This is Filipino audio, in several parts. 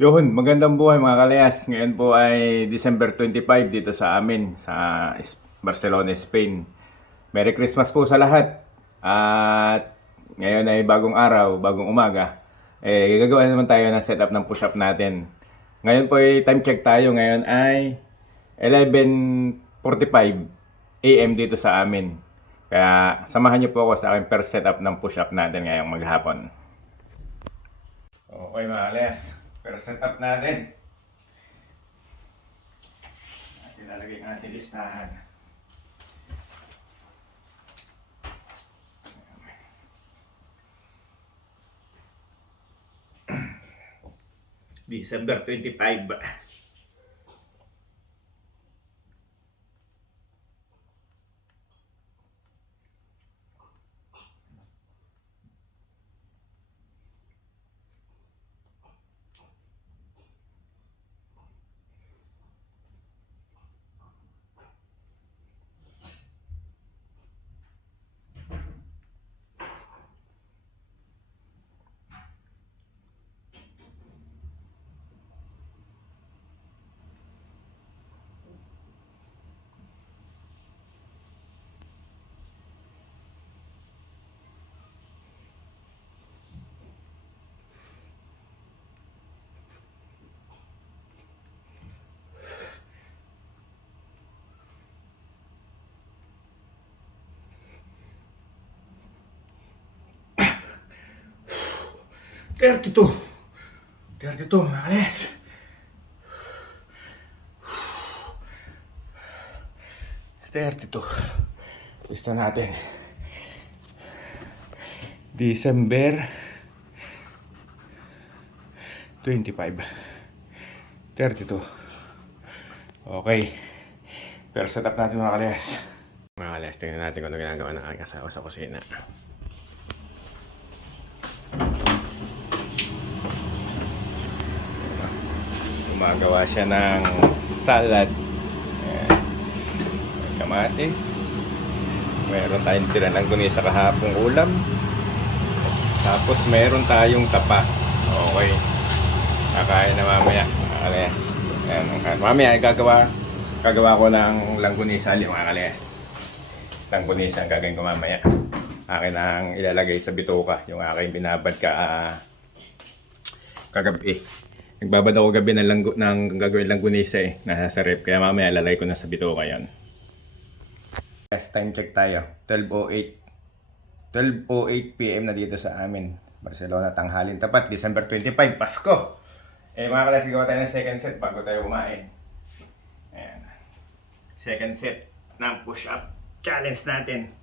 Yun, magandang buhay mga kalayas. Ngayon po ay December 25 dito sa amin, sa Barcelona, Spain. Merry Christmas po sa lahat. At ngayon ay bagong araw, bagong umaga. Gagawa naman tayo ng setup ng push-up natin. Ngayon po ay time check tayo. Ngayon ay 11:45 AM dito sa amin. Kaya samahan niyo po ako sa aking first setup ng push-up natin ngayong maghapon. Okay mga kalayas. First setup natin. Ilalagay ang ating listahan. December 25. Tertito. Tertito, Alex. Tertito. Lista natin. December 25. 32. Okay. Pero setup natin mga kalayas. Mga kalayas, tingnan natin kung ano ginagawa ng aking asawa sa kusina. Gumagawa siya ng salad. Ayan. May kamatis. Meron tayong tira ng gunisa kahapong ulam. Tapos meron tayong tapa. Okay. Kakain na mamaya. Alayas. Ayan. Mamaya gagawa ko ng langgunisa mga kalayas. Langgunisa ang gagawin ko mamaya. Akin ang ilalagay sa bituka. Yung aking binabad kagabi. Nagbabad ako gabi ng gagawin langgunisa nasa sa rep. Kaya mamaya lalagay ko na sa bituka yan. Last time check tayo. 12:08 PM na dito sa amin. Barcelona, tanghalin tapat. December 25, Pasko. Mga kalas, gawa tayo ng second set bago tayo kumain. Ayan. Second set ng push-up challenge natin.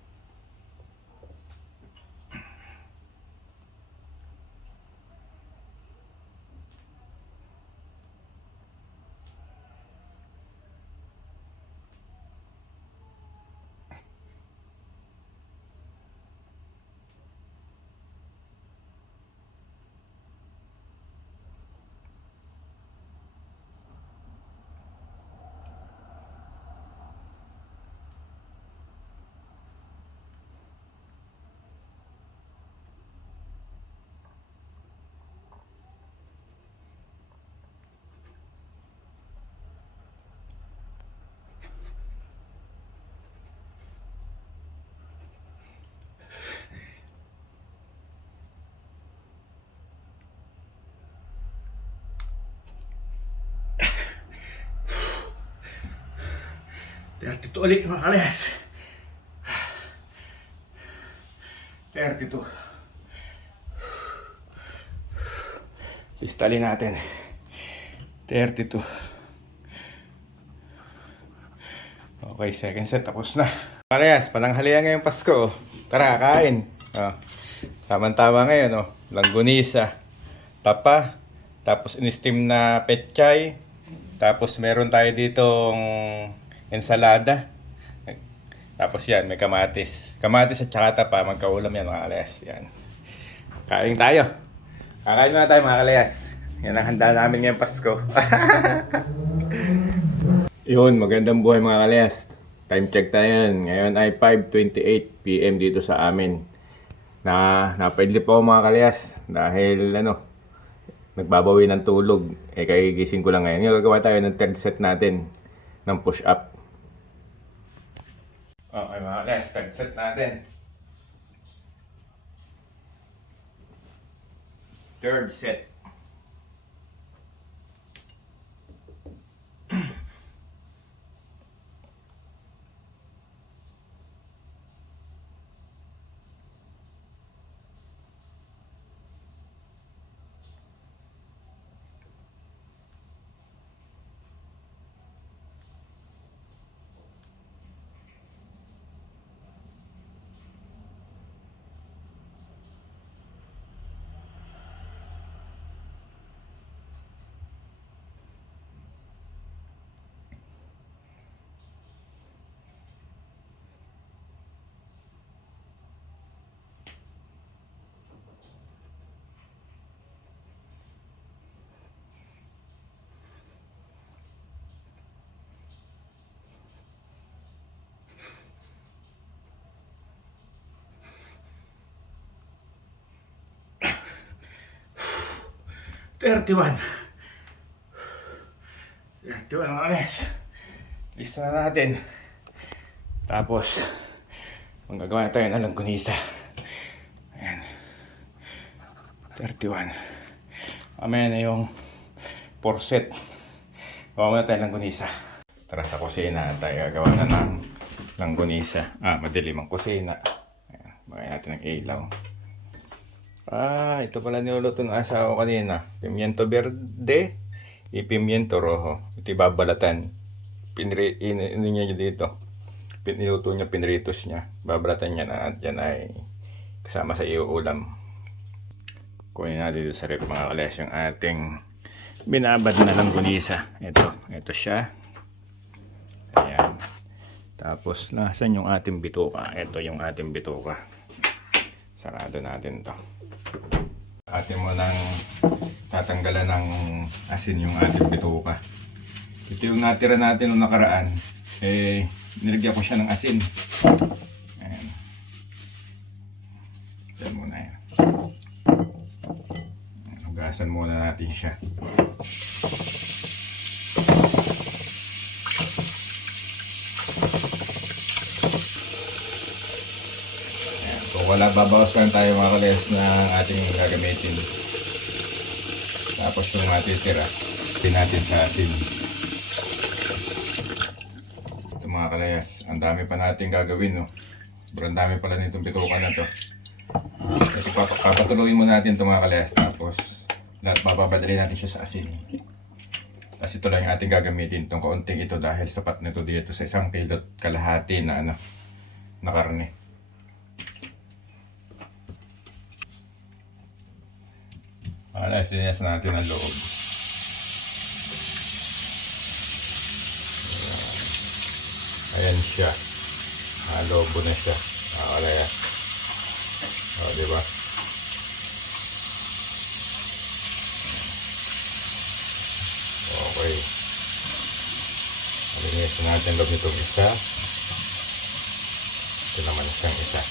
Tertito ulit mga kalayas. 32. Pistalin natin. 32. Okay, second set tapos na. Kalayas, pananghalian ngayong Pasko. Tara, kain. Tama-tama ngayon, langgunisa, tapa, tapos in-steam na petchay, tapos meron tayo ditong ensalada. Tapos yan, may kamatis. Kamatis at saka tapa, magkaulam yan mga kalayas. Yan. Kain tayo. Kakain na tayo mga kalayas. Yan ang handa namin ngayong Pasko. Yun, magandang buhay mga kalayas. Time check tayo yan. Ngayon ay 5:28 PM dito sa amin. Napaidlip ako mga kalayas. Dahil nagbabawi ng tulog. Eh, kagigising ko lang ngayon. Gagawa tayo ng third set natin ng push-up. Okay mga guys, third set natin. Third set. Thirty-one mga guys. Lista na natin. Tapos magagawa tayo ng langgunisa. Ayan. 31. Mamaya na yung 4 set. Gawa muna tayo ng langgunisa. Tara sa kusina tayo gagawa na ng langgunisa. Madilim ang kusina. Ayan. Bagay natin ng ilaw. Ito pala niluluto ng asawa ko kanina. Pimiento verde, pimiento rojo. Ito ibabalatan. Ano niya dito. Niluto niya, pinritos niya. Babalatan niya na at yan ay kasama sa iuulam. Kunin natin dito sa rep mga kalas yung ating binabad na langgunisa. Ito siya. Ayan. Tapos nasan yung ating bituka? Ito yung ating bituka. Sarado natin to. Atin mo nang tatanggalan ng asin yung ating bituka. Ito yung natira natin nung nakaraan. Nilagyan ko siya ng asin. Ayan. Diyan muna yan. Hugasan muna natin siya. Wala, babawas lang tayo mga kalayas na ating gagamitin. Tapos yung matitira, din natin sa asin. Ito mga kalayas, ang dami pa natin gagawin, no? Sobrang dami pala nitong bitukan na to. Ito papatuloy mo natin ito mga kalayas. Tapos bababadali natin siya sa asin. Tapos ito lang yung ating gagamitin, itong kaunting ito dahil sapat nito dito sa 1 kilo kalahati na na karne. Sinias natin ang loob. Ayan siya. Lobo na siya. Ayan. Diba? Okay. Sinias natin loob nitong isa. Ito naman isang isa.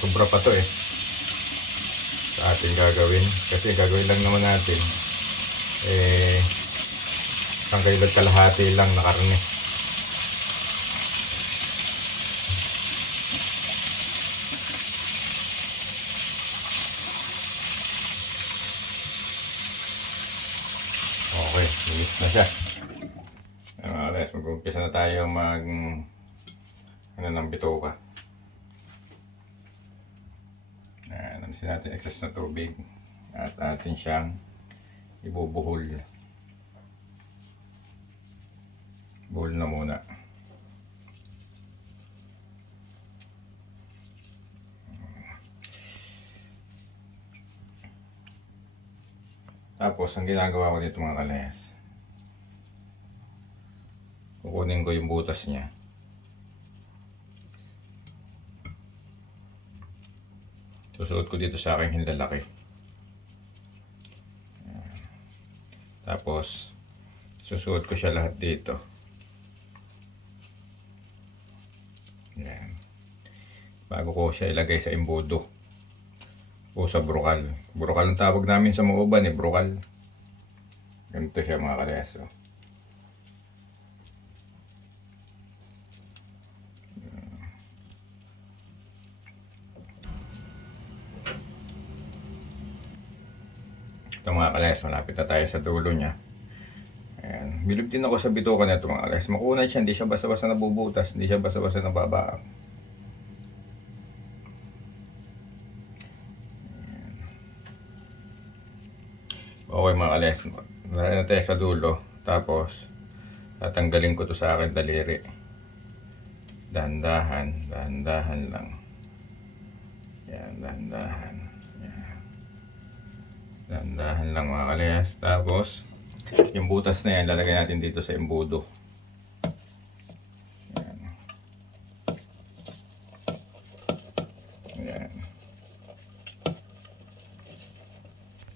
Sobra pa to sa ating gagawin kasi gagawin lang naman natin 1 kilo kalahati lang na karne. Okay, linis na siya. Mag-umpisa na tayo ng bituka. Namisin natin excess na tubig at atin siyang ibubuhol. Buhol na muna. Tapos ang ginagawa ko dito mga kalayas, kukunin ko yung butas niya. Susuot ko dito sa aking hinlalaki. Tapos Susuot ko siya lahat dito. Yan. Bago ko siya ilagay sa embudo. O sa brokal. Brokal ang tawag namin sa Mauban eh, brokal. Ganito siya mga kalayas. Ito mga kalayas, malapit na tayo sa dulo niya. Ayan. Bilib din ako sa bituka na ito mga kalayas. Makunay siya, hindi siya basta-basta nabubutas, hindi siya basta-basta nababaak. Okay mga kalayas, narin na tayo sa dulo. Tapos, tatanggalin ko to sa aking daliri. Dahan-dahan, dahan-dahan lang. Yan, dahan-dahan. Yan. Dahan-dahan lang mga kalayas. Tapos, yung butas na yan, lalagay natin dito sa embudo. Yan. Yan.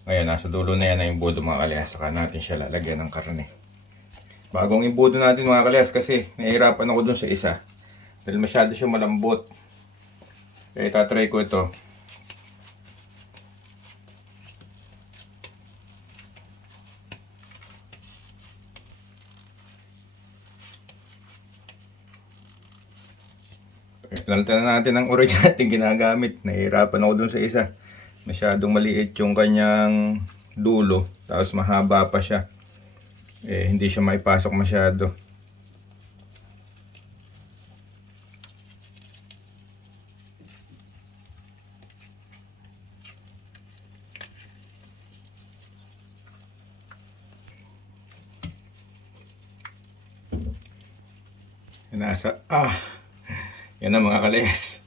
Ngayon, nasa dulo na yan ang embudo mga kalayas. Saka natin siya lalagyan ng karne. Bagong embudo natin mga kalayas kasi nahihirapan ako dun sa isa. Dahil masyado siya malambot. Kaya itatry ko ito. Lantan na natin ang oray natin ginagamit. Nahihirapan ako dun sa isa. Masyadong maliit yung kanyang dulo. Tapos mahaba pa siya. Hindi siya maipasok masyado. Yan na mga kalayas.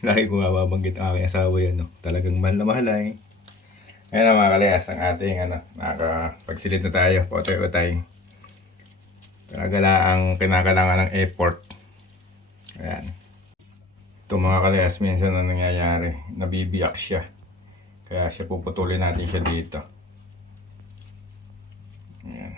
Lagi ko mababanggit ang aking asawa yan, no? Talagang mahal na mahal eh. Ayan na mga kalayas, ang ating nakakapagsilid na tayo, potay-utay. Talaga ang kinakailangan ng effort. Ayan. Ito mga kalayas, minsan na nangyayari, nabibiyak siya. Kaya siya puputulin natin siya dito. Ayan.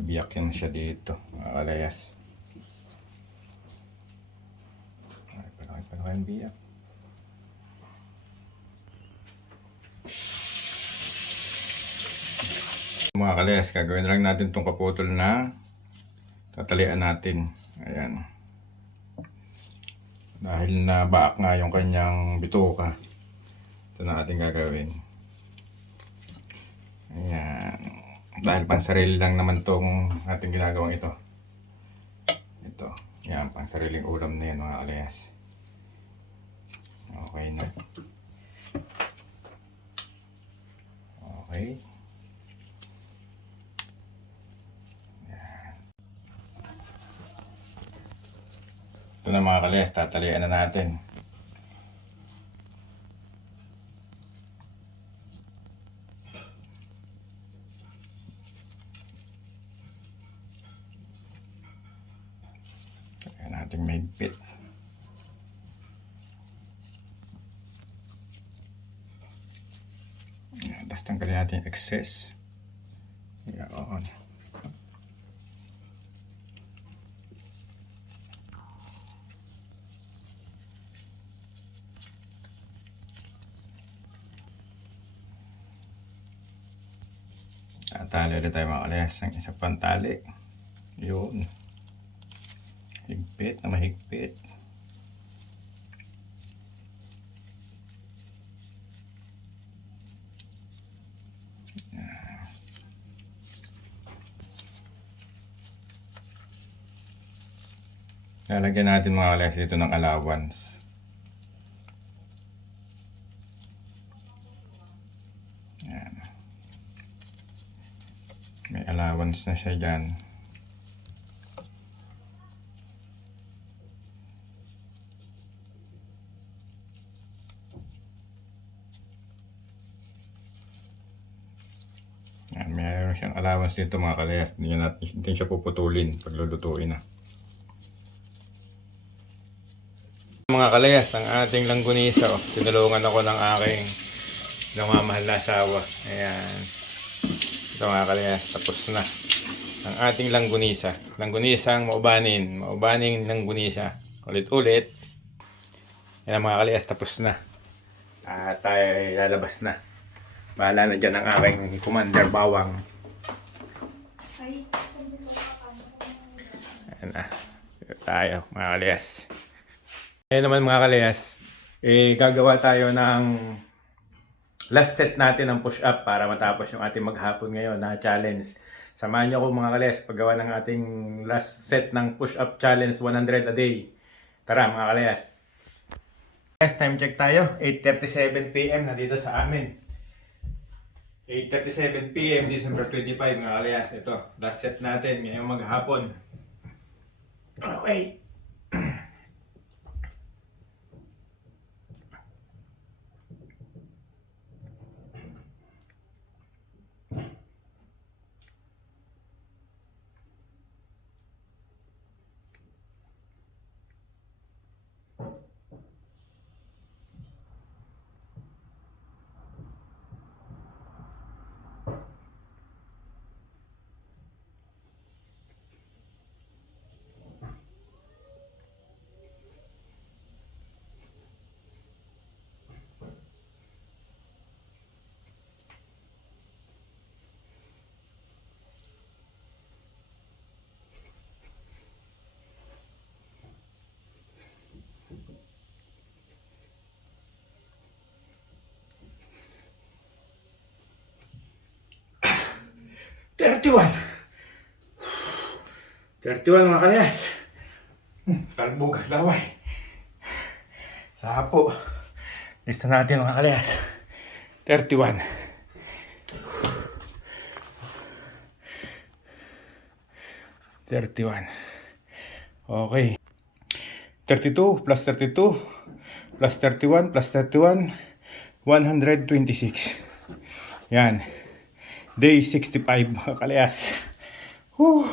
Nabiyak yan siya dito, mga kalayas. Palaki ang biyak. Mga kalayas, gagawin lang natin itong kaputol na tatalian natin. Ayan. Dahil nabaak nga yung kanyang bituka. Ito na ating gagawin. Ayan. Dahil pang sarili lang naman itong ating ginagawang ito. Ito. Yan, pang sariling ulam na yan mga kalayas. Okay na. Okay. Yan. Ito na mga kalayas, tatalian na natin. Ating mahigpit. Tapos tanggalin natin yung excess. Yan. Tali ulit tayo mga kalayas ng isang pantali. Yun. Higpit na mahigpit. Lalagyan natin mga kalayas dito ng allowance. Yan. May allowance na siya dyan. Yan, mayroon siyang allowance dito mga kalayas. Hindi natin siya puputulin pag lulutuin na. Mga mga kalayas, ang ating langgunisa. Oh. Tinulungan ako ng aking namamahal na asawa. Ayan. Ito mga kalayas, tapos na. Ang ating langgunisa. Langgunisang maubanin. Maubaning langgunisa. Ulit-ulit. Yan mga kalayas, tapos na. At tayo ay lalabas na. Bahala na dyan ang aking commander bawang. Ayan na. Tayo mga kalayas. Ngayon naman mga kalayas, gagawa tayo ng last set natin ng push-up para matapos yung ating maghapon ngayon na challenge. Samahan niyo ako mga kalayas paggawa ng ating last set ng push-up challenge 100 a day. Tara mga kalayas. Time check tayo, 8:37 PM na dito sa amin. 8:37 PM, December 25 mga kalayas. Ito, last set natin ngayong maghapon. Okay. 31 mga kalayas. Talbog, laway. Sapo. Lista natin mga kalayas. 31. 31. Okay. 32 plus 32 plus 31 plus 31. 126. Yan. Day 65 mga kalayas. Whew.